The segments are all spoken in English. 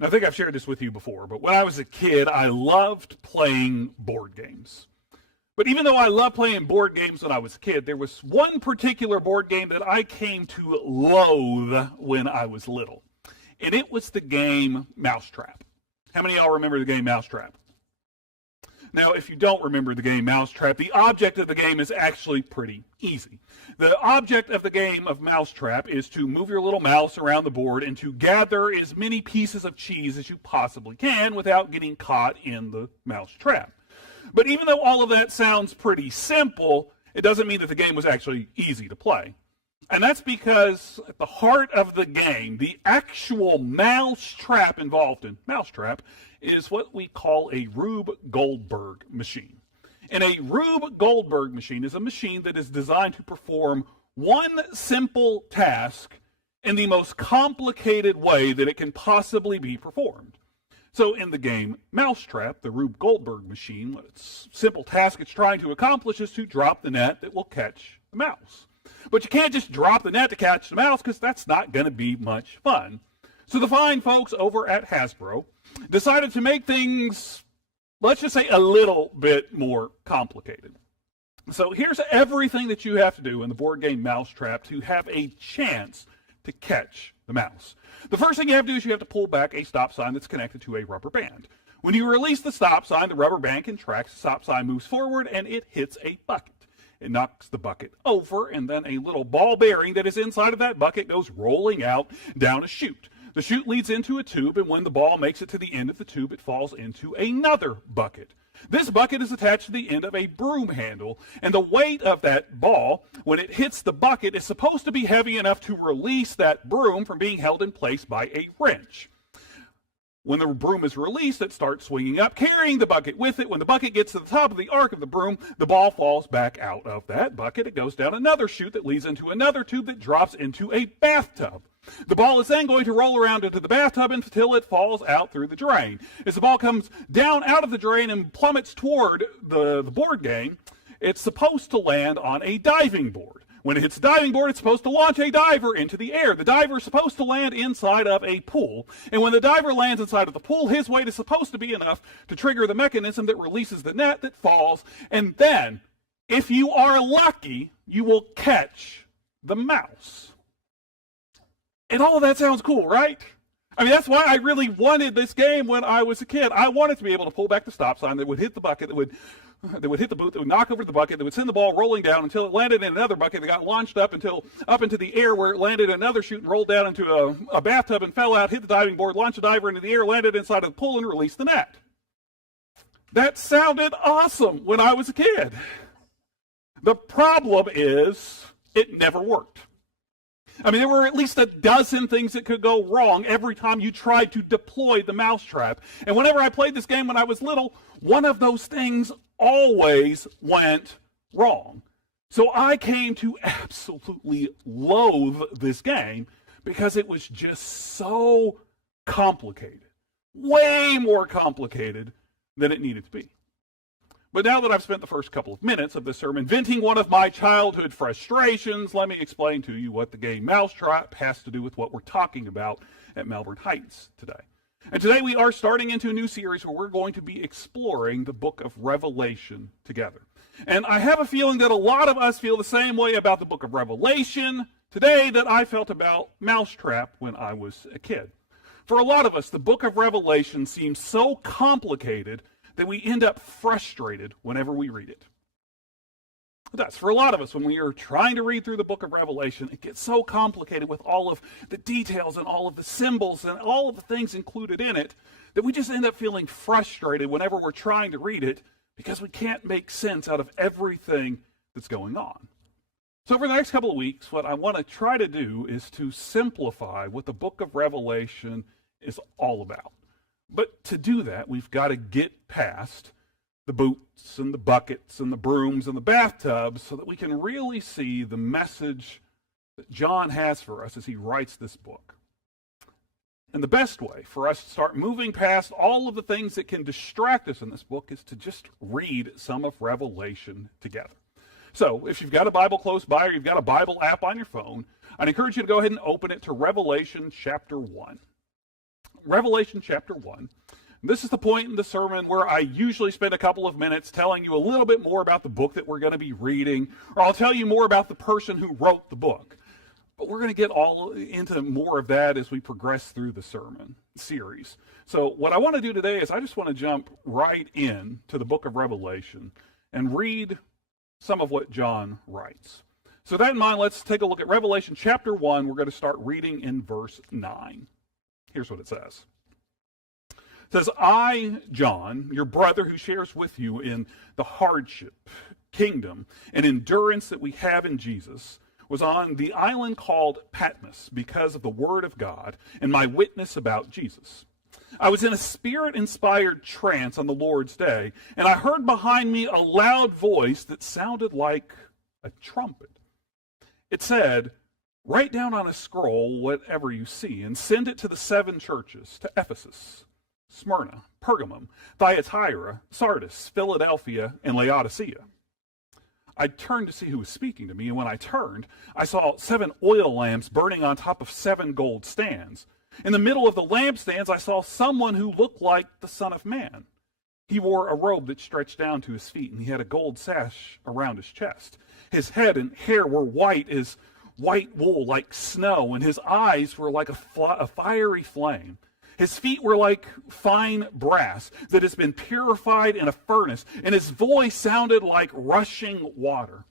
Now, I think I've shared this with you before, but when I was a kid, I loved playing board games. But even though I loved playing board games when I was a kid, there was one particular board game that I came to loathe when I was little. And it was the game Mousetrap. How many of y'all remember the game Mousetrap? Now, if you don't remember the game Mousetrap, the object of the game is actually pretty easy. The object of the game of Mousetrap is to move your little mouse around the board and to gather as many pieces of cheese as you possibly can without getting caught in the mousetrap. But even though all of that sounds pretty simple, it doesn't mean that the game was actually easy to play. And that's because at the heart of the game, the actual mousetrap involved in Mousetrap is what we call a Rube Goldberg machine. And a Rube Goldberg machine is a machine that is designed to perform one simple task in the most complicated way that it can possibly be performed. So in the game Mousetrap, the Rube Goldberg machine, its simple task it's trying to accomplish is to drop the net that will catch the mouse. But you can't just drop the net to catch the mouse because that's not going to be much fun. So the fine folks over at Hasbro decided to make things, let's just say, a little bit more complicated. So here's everything that you have to do in the board game Mousetrap to have a chance to catch the mouse. The first thing you have to do is you have to pull back a stop sign that's connected to a rubber band. When you release the stop sign, the rubber band contracts, the stop sign moves forward, and it hits a bucket. It knocks the bucket over, and then a little ball bearing that is inside of that bucket goes rolling out down a chute. The chute leads into a tube, and when the ball makes it to the end of the tube, it falls into another bucket. This bucket is attached to the end of a broom handle, and the weight of that ball, when it hits the bucket, is supposed to be heavy enough to release that broom from being held in place by a wrench. When the broom is released, it starts swinging up, carrying the bucket with it. When the bucket gets to the top of the arc of the broom, the ball falls back out of that bucket. It goes down another chute that leads into another tube that drops into a bathtub. The ball is then going to roll around into the bathtub until it falls out through the drain. As the ball comes down out of the drain and plummets toward the board game, it's supposed to land on a diving board. When it hits the diving board, it's supposed to launch a diver into the air. The diver is supposed to land inside of a pool. And when the diver lands inside of the pool, his weight is supposed to be enough to trigger the mechanism that releases the net that falls. And then, if you are lucky, you will catch the mouse. And all of that sounds cool, right? I mean, that's why I really wanted this game when I was a kid. I wanted to be able to pull back the stop sign that would hit the bucket, that would hit the boot, that would knock over the bucket, that would send the ball rolling down until it landed in another bucket that got launched up into the air where it landed in another chute and rolled down into a bathtub and fell out, hit the diving board, launched the diver into the air, landed inside of the pool, and released the net. That sounded awesome when I was a kid. The problem is it never worked. I mean, there were at least a dozen things that could go wrong every time you tried to deploy the mousetrap. And whenever I played this game when I was little, one of those things always went wrong. So I came to absolutely loathe this game because it was just so complicated. Way more complicated than it needed to be. But now that I've spent the first couple of minutes of this sermon venting one of my childhood frustrations, let me explain to you what the game Mousetrap has to do with what we're talking about at Melbourne Heights today. And today we are starting into a new series where we're going to be exploring the book of Revelation together. And I have a feeling that a lot of us feel the same way about the book of Revelation today that I felt about Mousetrap when I was a kid. For a lot of us, the book of Revelation seems so complicated that we end up frustrated whenever we read it. It does. For a lot of us, when we are trying to read through the book of Revelation, it gets so complicated with all of the details and all of the symbols and all of the things included in it that we just end up feeling frustrated whenever we're trying to read it because we can't make sense out of everything that's going on. So over the next couple of weeks, what I want to try to do is to simplify what the book of Revelation is all about. But to do that, we've got to get past the boots and the buckets and the brooms and the bathtubs so that we can really see the message that John has for us as he writes this book. And the best way for us to start moving past all of the things that can distract us in this book is to just read some of Revelation together. So if you've got a Bible close by or you've got a Bible app on your phone, I'd encourage you to go ahead and open it to Revelation chapter 1. Revelation chapter 1. This is the point in the sermon where I usually spend a couple of minutes telling you a little bit more about the book that we're going to be reading, or I'll tell you more about the person who wrote the book. But we're going to get all into more of that as we progress through the sermon series. So what I want to do today is I just want to jump right in to the book of Revelation and read some of what John writes. So with that in mind, let's take a look at Revelation chapter 1. We're going to start reading in verse 9. Here's what it says. It says, I, John, your brother who shares with you in the hardship, kingdom, and endurance that we have in Jesus, was on the island called Patmos because of the word of God and my witness about Jesus. I was in a spirit-inspired trance on the Lord's day, and I heard behind me a loud voice that sounded like a trumpet. It said, write down on a scroll whatever you see and send it to the 7 churches, to Ephesus, Smyrna, Pergamum, Thyatira, Sardis, Philadelphia, and Laodicea. I turned to see who was speaking to me, and when I turned, I saw 7 oil lamps burning on top of 7 gold stands. In the middle of the lampstands, I saw someone who looked like the Son of Man. He wore a robe that stretched down to his feet, and he had a gold sash around his chest. His head and hair were white as white wool, like snow, and his eyes were like a fiery flame. His feet were like fine brass that has been purified in a furnace, and his voice sounded like rushing water.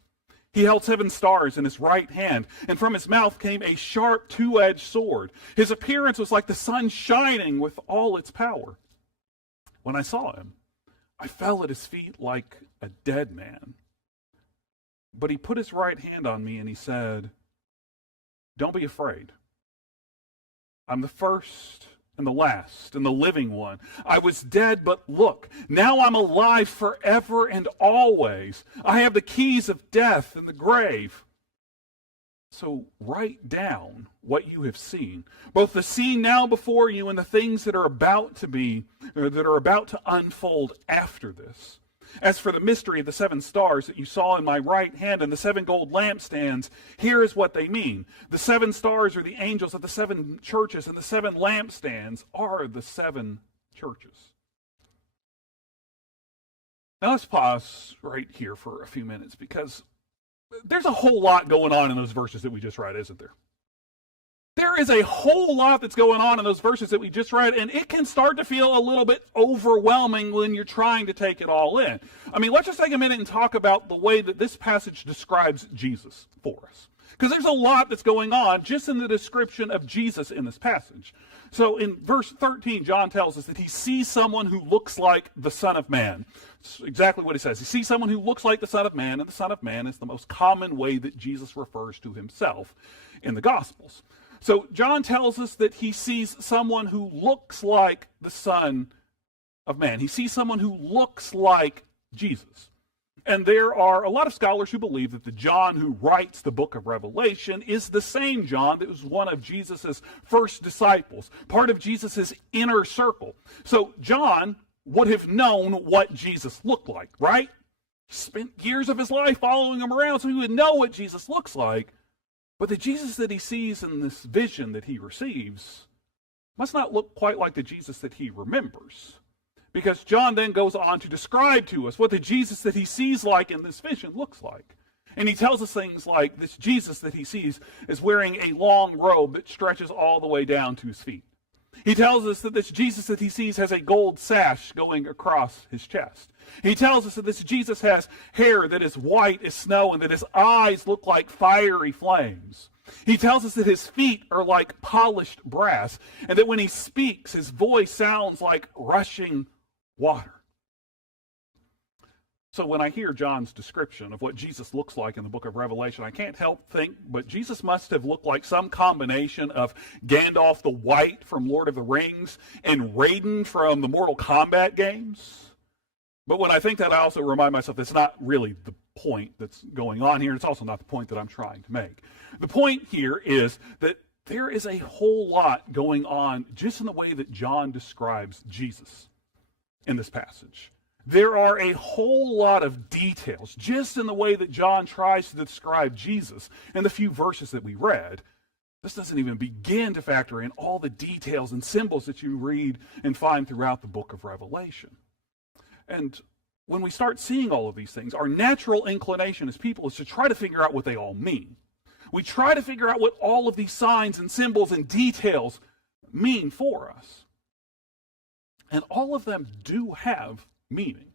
He held 7 stars in his right hand, and from his mouth came a sharp 2-edged sword. His appearance was like the sun shining with all its power. When I saw him, I fell at his feet like a dead man. But he put his right hand on me and he said, don't be afraid. I'm the first and the last and the living one. I was dead, but look, now I'm alive forever and always. I have the keys of death and the grave. So write down what you have seen, both the scene now before you and the things that are about to be, or that are about to unfold after this. As for the mystery of the 7 stars that you saw in my right hand and the 7 gold lampstands, here is what they mean. The 7 stars are the angels of the 7 churches, and the 7 lampstands are the 7 churches. Now let's pause right here for a few minutes, because there's a whole lot going on in those verses that we just read, isn't there? There is a whole lot that's going on in those verses that we just read, and it can start to feel a little bit overwhelming when you're trying to take it all in. I mean, let's just take a minute and talk about the way that this passage describes Jesus for us. Because there's a lot that's going on just in the description of Jesus in this passage. So in verse 13, John tells us that he sees someone who looks like the Son of Man. It's exactly what he says. He sees someone who looks like the Son of Man, and the Son of Man is the most common way that Jesus refers to himself in the Gospels. So John tells us that he sees someone who looks like the Son of Man. He sees someone who looks like Jesus. And there are a lot of scholars who believe that the John who writes the book of Revelation is the same John that was one of Jesus' first disciples, part of Jesus' inner circle. So John would have known what Jesus looked like, right? He spent years of his life following him around, so he would know what Jesus looks like. But the Jesus that he sees in this vision that he receives must not look quite like the Jesus that he remembers. Because John then goes on to describe to us what the Jesus that he sees like in this vision looks like. And he tells us things like this Jesus that he sees is wearing a long robe that stretches all the way down to his feet. He tells us that this Jesus that he sees has a gold sash going across his chest. He tells us that this Jesus has hair that is white as snow and that his eyes look like fiery flames. He tells us that his feet are like polished brass and that when he speaks, his voice sounds like rushing water. So when I hear John's description of what Jesus looks like in the book of Revelation, I can't help think, but Jesus must have looked like some combination of Gandalf the White from Lord of the Rings and Raiden from the Mortal Kombat games. But when I think that, I also remind myself that's not really the point that's going on here. It's also not the point that I'm trying to make. The point here is that there is a whole lot going on just in the way that John describes Jesus in this passage. There are a whole lot of details just in the way that John tries to describe Jesus in the few verses that we read This doesn't even begin to factor in all the details and symbols that you read and find throughout the book of Revelation. And when we start seeing all of these things, our natural inclination as people is to try to figure out what they all mean. We try to figure out what all of these signs and symbols and details mean for us. And all of them do have meaning,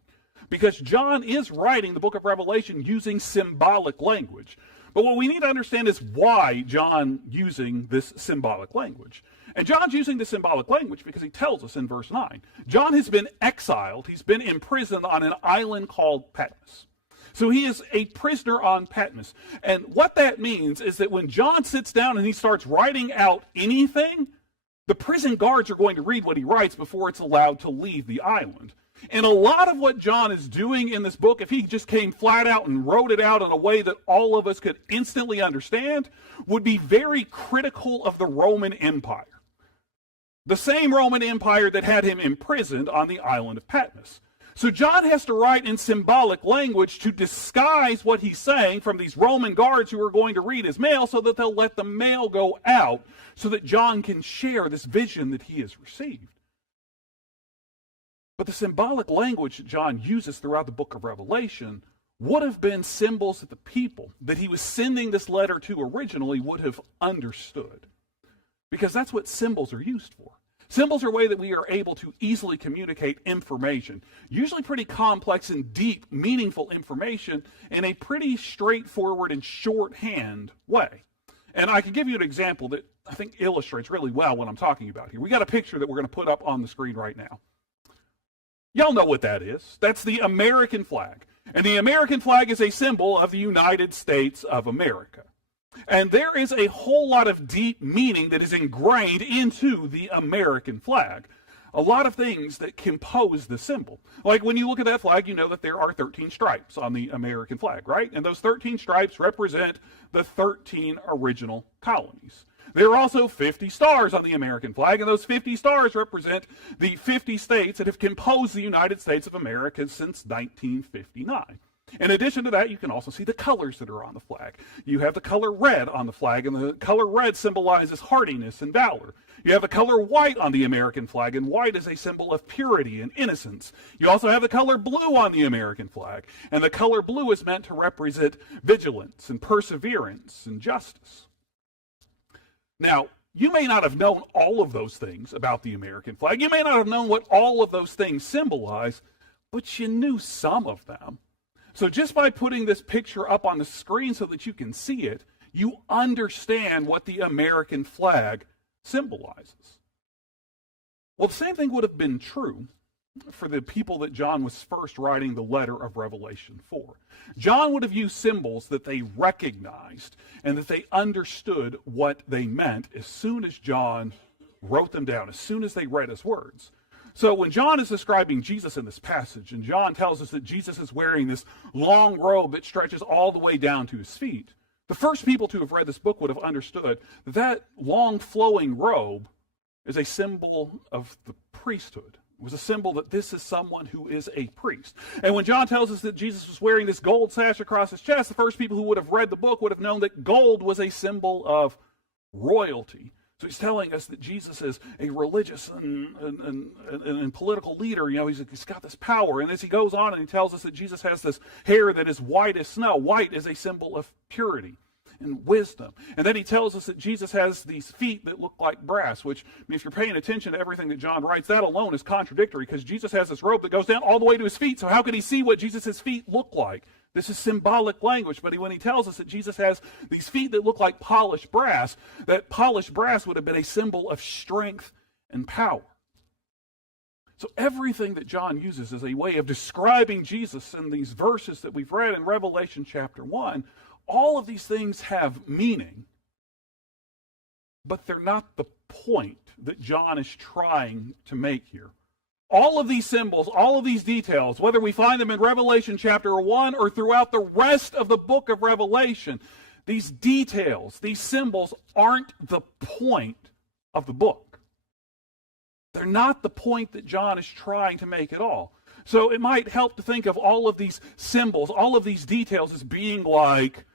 because John is writing the book of Revelation using symbolic language. But what we need to understand is why John using this symbolic language. And John's using this symbolic language because he tells us in verse 9. John has been exiled. He's been imprisoned on an island called Patmos. So he is a prisoner on Patmos. And what that means is that when John sits down and he starts writing out anything, the prison guards are going to read what he writes before it's allowed to leave the island. And a lot of what John is doing in this book, if he just came flat out and wrote it out in a way that all of us could instantly understand, would be very critical of the Roman Empire. The same Roman Empire that had him imprisoned on the island of Patmos. So John has to write in symbolic language to disguise what he's saying from these Roman guards who are going to read his mail, so that they'll let the mail go out so that John can share this vision that he has received. But the symbolic language that John uses throughout the book of Revelation would have been symbols that the people that he was sending this letter to originally would have understood. Because that's what symbols are used for. Symbols are a way that we are able to easily communicate information, usually pretty complex and deep, meaningful information, in a pretty straightforward and shorthand way. And I can give you an example that I think illustrates really well what I'm talking about here. We got a picture that we're going to put up on the screen right now. Y'all know what that is. That's the American flag. And the American flag is a symbol of the United States of America. And there is a whole lot of deep meaning that is ingrained into the American flag. A lot of things that compose the symbol. Like when you look at that flag, you know that there are 13 stripes on the American flag, right? And those 13 stripes represent the 13 original colonies. There are also 50 stars on the American flag, and those 50 stars represent the 50 states that have composed the United States of America since 1959. In addition to that, you can also see the colors that are on the flag. You have the color red on the flag, and the color red symbolizes hardiness and valor. You have the color white on the American flag, and white is a symbol of purity and innocence. You also have the color blue on the American flag, and the color blue is meant to represent vigilance and perseverance and justice. Now, you may not have known all of those things about the American flag. You may not have known what all of those things symbolize, but you knew some of them. So just by putting this picture up on the screen so that you can see it, you understand what the American flag symbolizes. Well, the same thing would have been true for the people that John was first writing the letter of Revelation for. John would have used symbols that they recognized and that they understood what they meant as soon as John wrote them down, as soon as they read his words. So when John is describing Jesus in this passage, and John tells us that Jesus is wearing this long robe that stretches all the way down to his feet, the first people to have read this book would have understood that that long flowing robe is a symbol of the priesthood. It was a symbol that this is someone who is a priest. And when John tells us that Jesus was wearing this gold sash across his chest, the first people who would have read the book would have known that gold was a symbol of royalty. So he's telling us that Jesus is a religious and political leader. You know, he's got this power. And as he goes on and he tells us that Jesus has this hair that is white as snow. White is a symbol of purity and wisdom. And then he tells us that Jesus has these feet that look like brass, which, I mean, if you're paying attention to everything that John writes, that alone is contradictory, because Jesus has this robe that goes down all the way to his feet. So how could he see what Jesus' feet look like? This is symbolic language, but when he tells us that Jesus has these feet that look like polished brass, that polished brass would have been a symbol of strength and power. So everything that John uses as a way of describing Jesus in these verses that we've read in Revelation chapter 1, all of these things have meaning, but they're not the point that John is trying to make here. All of these symbols, all of these details, whether we find them in Revelation chapter 1 or throughout the rest of the book of Revelation, these details, these symbols aren't the point of the book. They're not the point that John is trying to make at all. So it might help to think of all of these symbols, all of these details as being like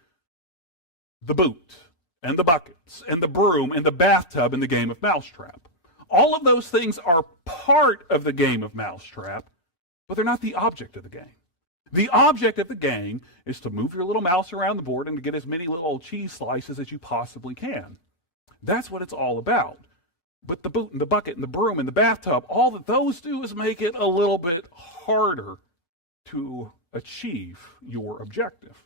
the boot and the buckets and the broom and the bathtub and the game of mousetrap. All of those things are part of the game of mousetrap, but they're not the object of the game. The object of the game is to move your little mouse around the board and to get as many little cheese slices as you possibly can. That's what it's all about. But the boot and the bucket and the broom and the bathtub, all that those do is make it a little bit harder to achieve your objective.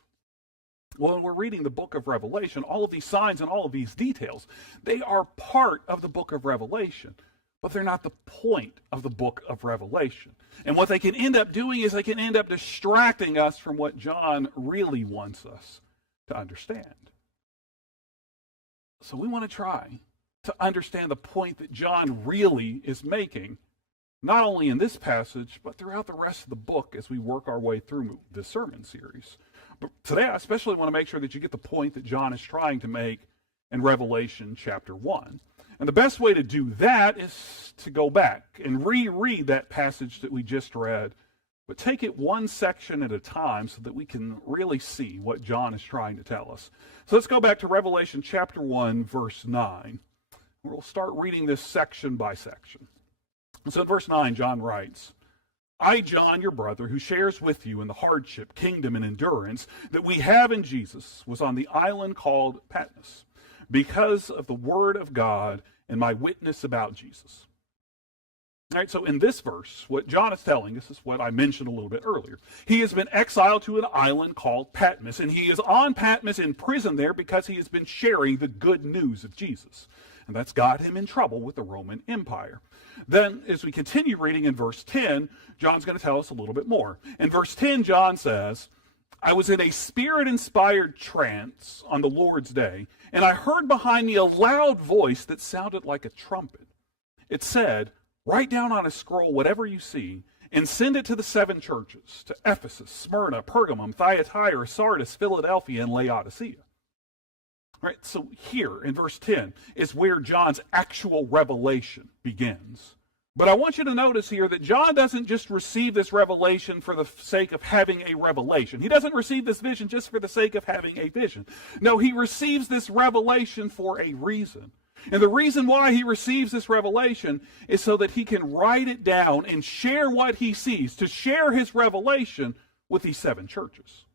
Well, when we're reading the book of Revelation, all of these signs and all of these details, they are part of the book of Revelation, but they're not the point of the book of Revelation. And what they can end up doing is they can end up distracting us from what John really wants us to understand. So we want to try to understand the point that John really is making, not only in this passage, but throughout the rest of the book as we work our way through this sermon series. But today I especially want to make sure that you get the point that John is trying to make in Revelation chapter 1. And the best way to do that is to go back and reread that passage that we just read, but take it one section at a time so that we can really see what John is trying to tell us. So let's go back to Revelation chapter 1, verse 9. We'll start reading this section by section. So in verse 9, John writes, I, John, your brother, who shares with you in the hardship, kingdom, and endurance that we have in Jesus, was on the island called Patmos, because of the word of God and my witness about Jesus. All right, so in this verse, what John is telling us is what I mentioned a little bit earlier. He has been exiled to an island called Patmos, and he is on Patmos in prison there because he has been sharing the good news of Jesus. And that's got him in trouble with the Roman Empire. Then, as we continue reading in verse 10, John's going to tell us a little bit more. In verse 10, John says, I was in a spirit-inspired trance on the Lord's day, and I heard behind me a loud voice that sounded like a trumpet. It said, write down on a scroll whatever you see, and send it to the 7 churches, to Ephesus, Smyrna, Pergamum, Thyatira, Sardis, Philadelphia, and Laodicea. All right, so here in verse 10 is where John's actual revelation begins. But I want you to notice here that John doesn't just receive this revelation for the sake of having a revelation. He doesn't receive this vision just for the sake of having a vision. No, he receives this revelation for a reason. And the reason why he receives this revelation is so that he can write it down and share what he sees, to share his revelation with these 7 churches.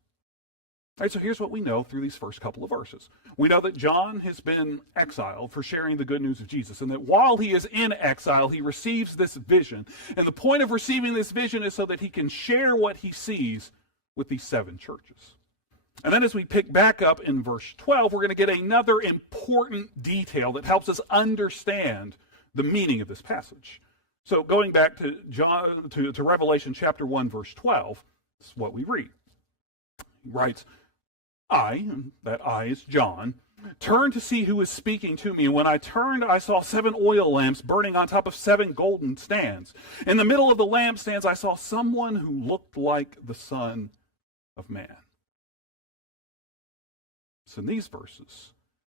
All right, so here's what we know through these first couple of verses. We know that John has been exiled for sharing the good news of Jesus, and that while he is in exile, he receives this vision. And the point of receiving this vision is so that he can share what he sees with these 7 churches. And then as we pick back up in verse 12, we're going to get another important detail that helps us understand the meaning of this passage. So going back to Revelation chapter 1, verse 12, this is what we read. He writes, I, and that I is John, turned to see who was speaking to me. And when I turned, I saw 7 oil lamps burning on top of 7 golden stands. In the middle of the lampstands, I saw someone who looked like the Son of Man. So in these verses,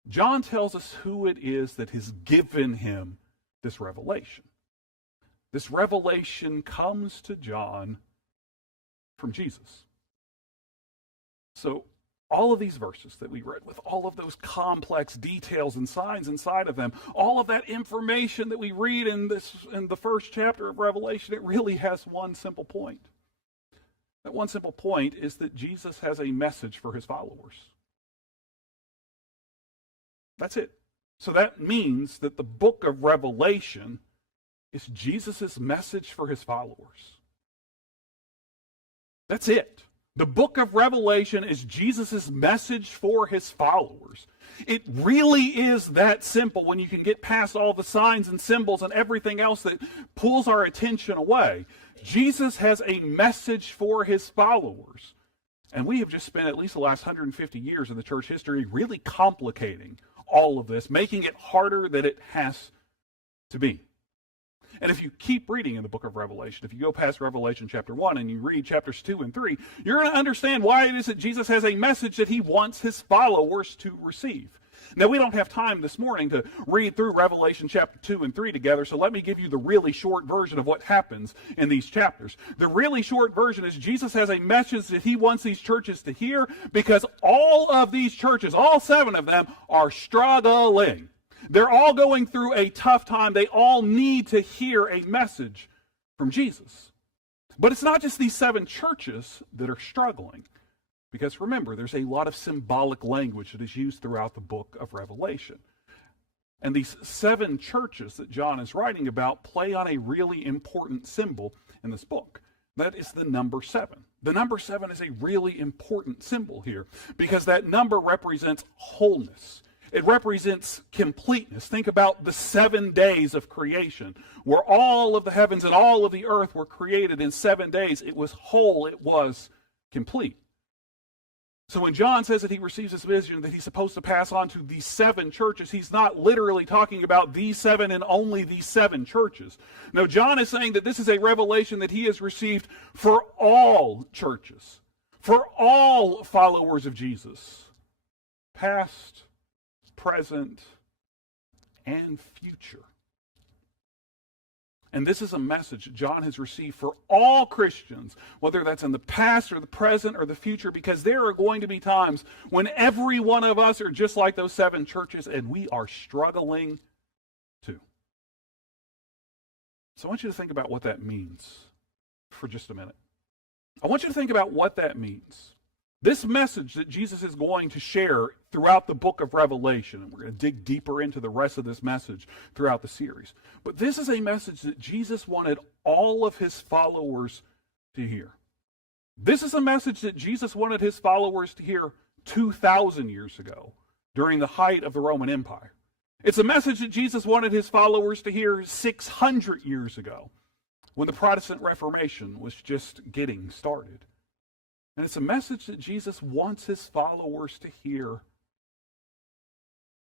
John tells us who it is that has given him this revelation. This revelation comes to John from Jesus. So all of these verses that we read, with all of those complex details and signs inside of them, all of that information that we read in the first chapter of Revelation, it really has one simple point. That one simple point is that Jesus has a message for his followers. That's it. So that means that the book of Revelation is Jesus' message for his followers. That's it. The book of Revelation is Jesus' message for his followers. It really is that simple when you can get past all the signs and symbols and everything else that pulls our attention away. Jesus has a message for his followers. And we have just spent at least the last 150 years in the church history really complicating all of this, making it harder than it has to be. And if you keep reading in the book of Revelation, if you go past Revelation chapter 1 and you read chapters 2 and 3, you're going to understand why it is that Jesus has a message that he wants his followers to receive. Now, we don't have time this morning to read through Revelation chapter 2 and 3 together, so let me give you the really short version of what happens in these chapters. The really short version is Jesus has a message that he wants these churches to hear, because all of these churches, all 7 of them, are struggling. They're all going through a tough time. They all need to hear a message from Jesus. But it's not just these 7 churches that are struggling. Because remember, there's a lot of symbolic language that is used throughout the book of Revelation. And these 7 churches that John is writing about play on a really important symbol in this book. That is the number 7. The number 7 is a really important symbol here, because that number represents wholeness. It represents completeness. Think about the 7 days of creation, where all of the heavens and all of the earth were created in 7 days. It was whole. It was complete. So when John says that he receives this vision that he's supposed to pass on to these 7 churches, he's not literally talking about these 7 and only these 7 churches. No, John is saying that this is a revelation that he has received for all churches, for all followers of Jesus, past, present, and future. And this is a message John has received for all Christians, whether that's in the past or the present or the future, because there are going to be times when every one of us are just like those 7 churches, and we are struggling too. So I want you to think about what that means for just a minute. I want you to think about what that means. This message that Jesus is going to share throughout the book of Revelation, and we're going to dig deeper into the rest of this message throughout the series. But this is a message that Jesus wanted all of his followers to hear. This is a message that Jesus wanted his followers to hear 2,000 years ago, during the height of the Roman Empire. It's a message that Jesus wanted his followers to hear 600 years ago, when the Protestant Reformation was just getting started. And it's a message that Jesus wants his followers to hear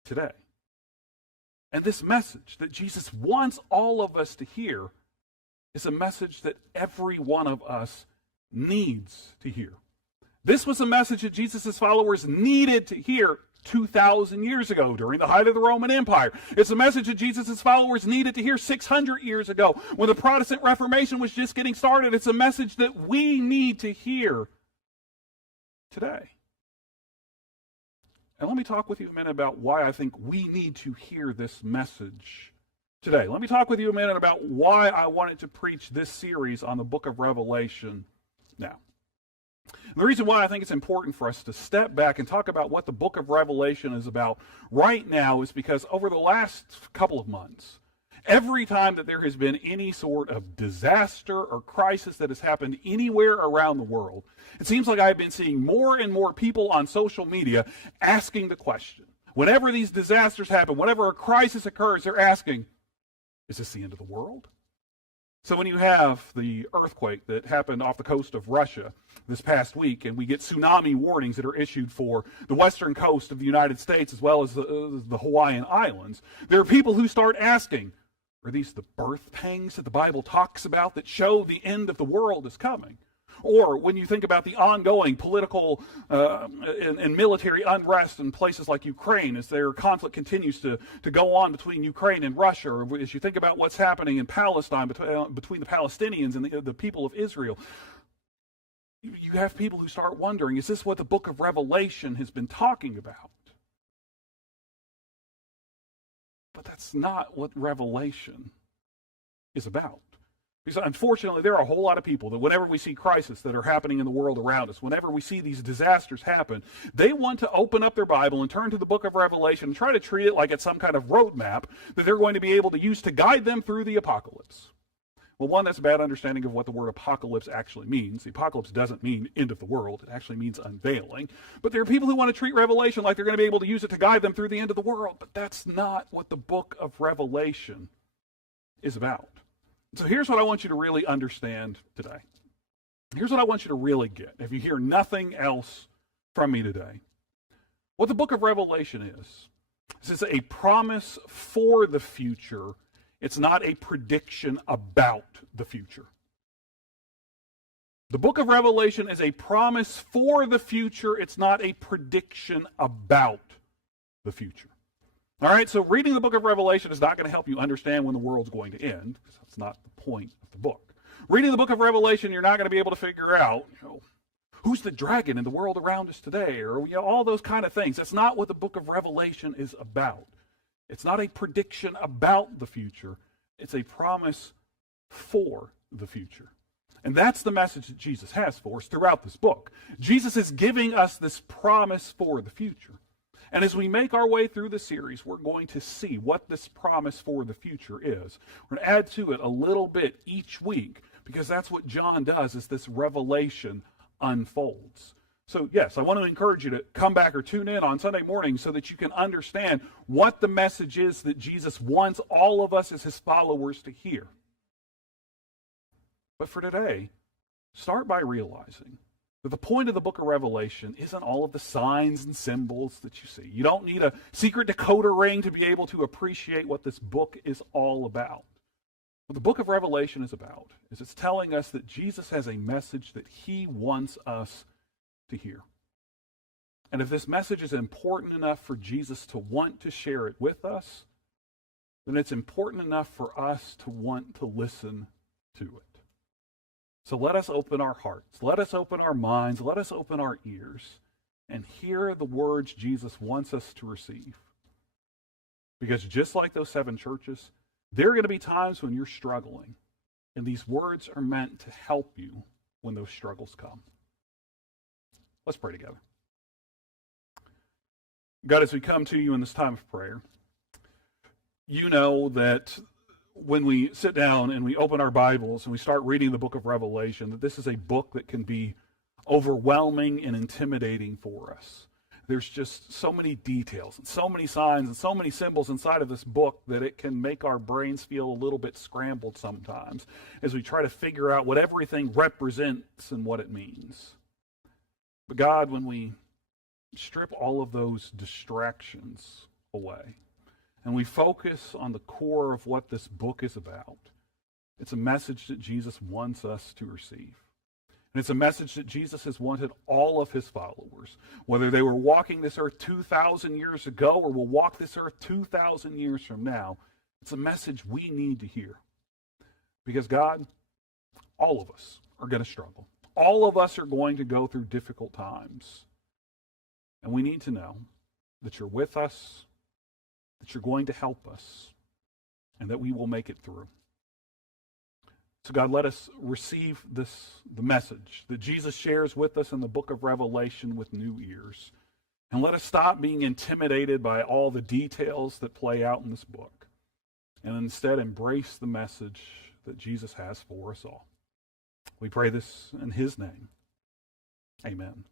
today. And this message that Jesus wants all of us to hear is a message that every one of us needs to hear. This was a message that Jesus' followers needed to hear 2,000 years ago, during the height of the Roman Empire. It's a message that Jesus' followers needed to hear 600 years ago, when the Protestant Reformation was just getting started. It's a message that we need to hear today. And let me talk with you a minute about why I think we need to hear this message today. Let me talk with you a minute about why I wanted to preach this series on the book of Revelation now. And the reason why I think it's important for us to step back and talk about what the book of Revelation is about right now is because over the last couple of months, every time that there has been any sort of disaster or crisis that has happened anywhere around the world, it seems like I've been seeing more and more people on social media asking the question. Whenever these disasters happen, whenever a crisis occurs, they're asking, is this the end of the world? So when you have the earthquake that happened off the coast of Russia this past week, and we get tsunami warnings that are issued for the western coast of the United States as well as the Hawaiian Islands, there are people who start asking, are these the birth pangs that the Bible talks about that show the end of the world is coming? Or when you think about the ongoing political and military unrest in places like Ukraine, as their conflict continues to go on between Ukraine and Russia, or as you think about what's happening in Palestine between the Palestinians and the people of Israel, you have people who start wondering, is this what the book of Revelation has been talking about? But that's not what Revelation is about. Because unfortunately, there are a whole lot of people that whenever we see crises that are happening in the world around us, whenever we see these disasters happen, they want to open up their Bible and turn to the book of Revelation and try to treat it like it's some kind of roadmap that they're going to be able to use to guide them through the apocalypse. Well, one, that's a bad understanding of what the word apocalypse actually means. The apocalypse doesn't mean end of the world. It actually means unveiling. But there are people who want to treat Revelation like they're going to be able to use it to guide them through the end of the world. But that's not what the book of Revelation is about. So here's what I want you to really understand today. Here's what I want you to really get. If you hear nothing else from me today, what the book of Revelation is, this is a promise for the future. It's not a prediction about the future. The book of Revelation is a promise for the future. It's not a prediction about the future. All right, so reading the book of Revelation is not going to help you understand when the world's going to end, because that's not the point of the book. Reading the book of Revelation, you're not going to be able to figure out, who's the dragon in the world around us today, or all those kind of things. That's not what the book of Revelation is about. It's not a prediction about the future. It's a promise for the future. And that's the message that Jesus has for us throughout this book. Jesus is giving us this promise for the future. And as we make our way through the series, we're going to see what this promise for the future is. We're going to add to it a little bit each week, because that's what John does, is this revelation unfolds. So yes, I want to encourage you to come back or tune in on Sunday morning so that you can understand what the message is that Jesus wants all of us as his followers to hear. But for today, start by realizing that the point of the book of Revelation isn't all of the signs and symbols that you see. You don't need a secret decoder ring to be able to appreciate what this book is all about. What the book of Revelation is about is it's telling us that Jesus has a message that he wants us to hear. And if this message is important enough for Jesus to want to share it with us, then it's important enough for us to want to listen to it. So let us open our hearts, let us open our minds, let us open our ears, and hear the words Jesus wants us to receive. Because just like those 7 churches, there are going to be times when you're struggling, and these words are meant to help you when those struggles come. Let's pray together. God, as we come to you in this time of prayer, you know that when we sit down and we open our Bibles and we start reading the book of Revelation, that this is a book that can be overwhelming and intimidating for us. There's just so many details and so many signs and so many symbols inside of this book that it can make our brains feel a little bit scrambled sometimes as we try to figure out what everything represents and what it means. But God, when we strip all of those distractions away and we focus on the core of what this book is about, it's a message that Jesus wants us to receive. And it's a message that Jesus has wanted all of his followers, whether they were walking this earth 2,000 years ago or will walk this earth 2,000 years from now. It's a message we need to hear. Because God, all of us are going to struggle. All of us are going to go through difficult times. And we need to know that you're with us, that you're going to help us, and that we will make it through. So God, let us receive the message that Jesus shares with us in the book of Revelation with new ears. And let us stop being intimidated by all the details that play out in this book, and instead embrace the message that Jesus has for us all. We pray this in his name. Amen.